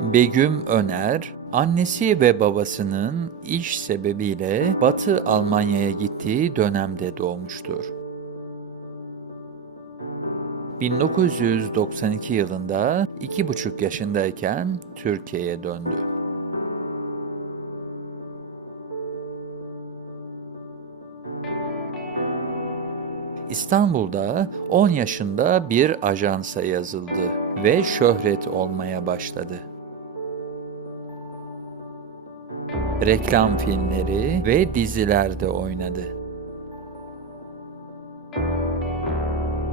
Begüm Öner, annesi ve babasının iş sebebiyle Batı Almanya'ya gittiği dönemde doğmuştur. 1992 yılında iki buçuk yaşındayken Türkiye'ye döndü. İstanbul'da 10 yaşında bir ajansa yazıldı ve şöhret olmaya başladı. Reklam filmleri ve dizilerde oynadı.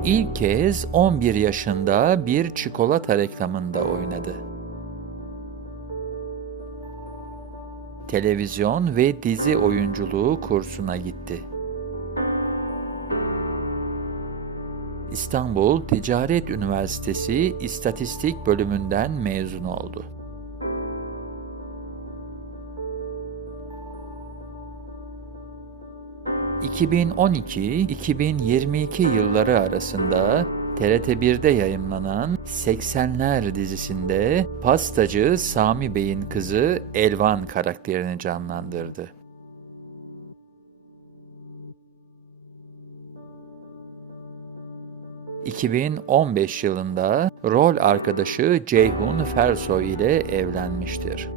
İlk kez 11 yaşında bir çikolata reklamında oynadı. Televizyon ve dizi oyunculuğu kursuna gitti. İstanbul Ticaret Üniversitesi İstatistik Bölümünden mezun oldu. ...2012-2022 yılları arasında TRT1'de yayımlanan 80'ler dizisinde pastacı Sami Bey'in kızı Elvan karakterini canlandırdı. 2015 yılında rol arkadaşı Ceyhun Fersoy ile evlenmiştir.